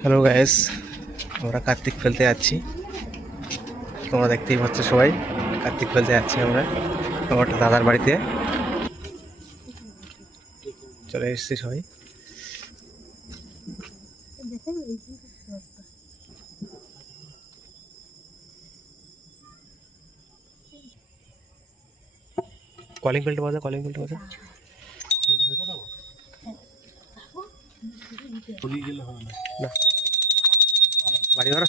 Hello guys, আমরা কার্তিক ফেলতে যাচ্ছি। তোমরা দেখতেই পাচ্ছ সবাই, কার্তিক ফেলতে যাচ্ছি আমরা আমার একটা দাদার বাড়িতে। চলে এসেছি সবাই। কলিং বেলটা বাজা, কলিং বেলটা বাজা। না, বাড়ি ঘর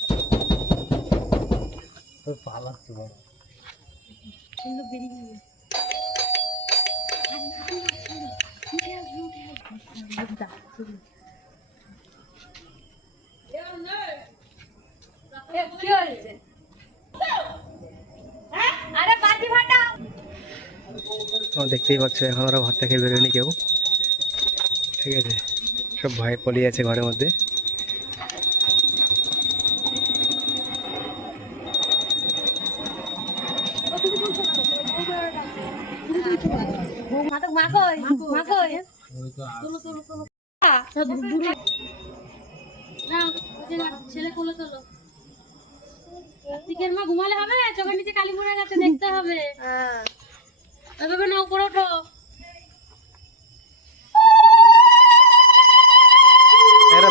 দেখতেই পাচ্ছ, এখন ওরা ঘর থেকে বেরোয়নি কেউ, ঠিক আছে? সব ভয়ে পলিয়ে আছে ঘরের মধ্যে। ছেলে কোলে তোলো। কার্তিকের মা ঘুমালে হবে? চোখের নিচে কালি পড়ে গেছে, দেখতে হবে। এভাবে না, উপরে ওঠো।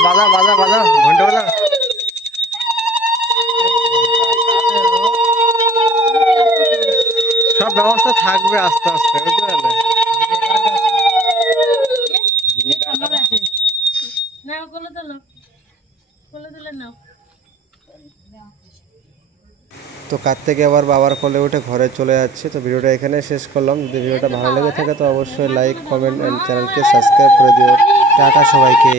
বাজা বাজা বাজা, ঘন্টা বাজা। সব ব্যবস্থা থাকবে আস্তে আস্তে, বুঝতে পারলে? না, কোলে তোলো, কোলে তুলে নাও। তো কার থেকে আবার বাবার কোলে উঠে ঘরে চলে যাচ্ছে। তো ভিডিওটা এখানে শেষ করলাম। যদি ভিডিওটা ভালো লেগে থাকে তো অবশ্যই লাইক, কমেন্ট অ্যান্ড চ্যানেলকে সাবস্ক্রাইব করে দিও। টাটা সবাইকে।